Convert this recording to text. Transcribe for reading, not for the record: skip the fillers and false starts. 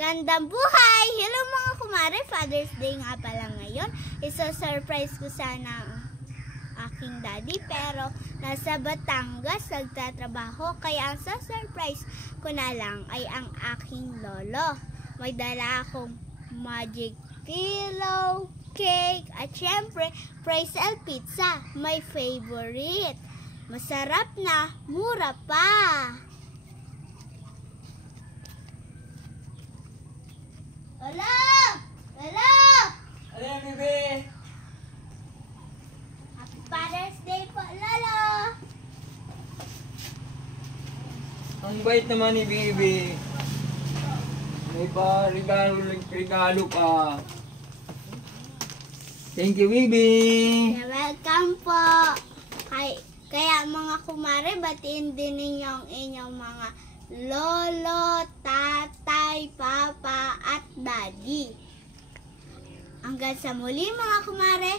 Magandang buhay! Hello mga kumare, Father's Day nga pala ngayon. Isa-surprise ko sana ang aking daddy pero nasa Batangas nagtatrabaho. Kaya ang sa-surprise ko na lang ay ang aking lolo. May dala akong magic pillow, cake at syempre Praisel pizza, my favorite. Masarap na, mura pa. Lolo! Lolo! Ano yan, bebe? Happy Father's Day po, Lolo! Ang bait naman ni bebe. May pa regalo pa. Thank you, bebe. You're welcome po. Kaya mga kumare, batiin din ninyo ang inyong mga lolo, tatay, papa, at daddy. Hanggang sa muli mga kumare,